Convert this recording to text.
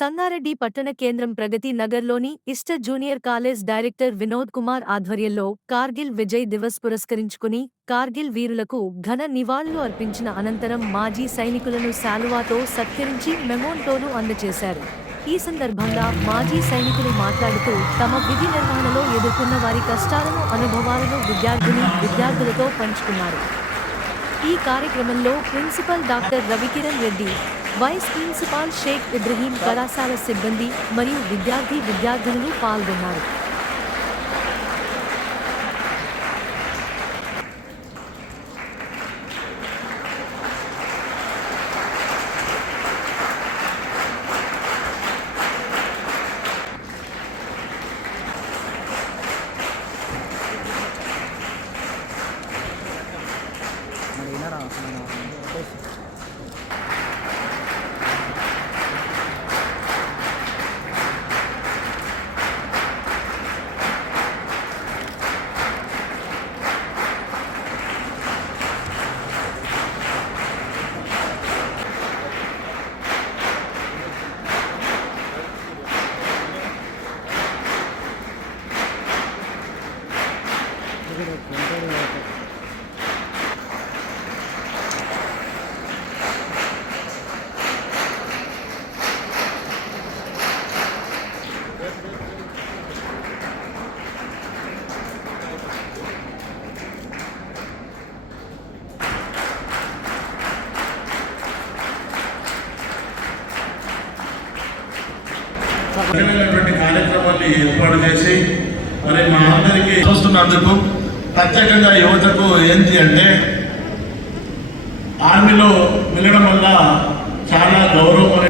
సంగారెడ్డి పట్టణ కేంద్రం ప్రగతి నగర్లోని Ishta junior college director Vinod Kumar ఆధ్వర్యంలో కార్గిల్ విజయ్ దివస్ పురస్కరించుకుని కార్గిల్ వీరులకు ఘన నివాళులు అర్పించిన అనంతరం మాజీ సైనికులను శాలువాతో సత్కరించి మెమోంటోను అందజేశారు ఈ సందర్భంగా మాజీ సైనికులు మాట్లాడుతూ తమ విధి నిర్వహణలో ఎదుర్కొన్న వారి కష్టాలను అనుభవాలను విద్యార్థిని విద్యార్థులతో పంచుకున్నారు ఈ కార్యక్రమంలో principal doctor Ravikiran Reddy vice principal Sheikh Ibrahim कलाशाल सिबंदी मरी विद्यार्थी विद्यार्थुन पागो Thank చాలా మంచి కార్యక్రమాన్ని ఏర్పాటు చేసి 우리 마హానర్కి చూస్తున్నారంటకు ప్రత్యేకంగా యువతకు ఏంటి అంటే ఆర్మీలో వెళ్ళడం వల్ల చాలా గౌరవం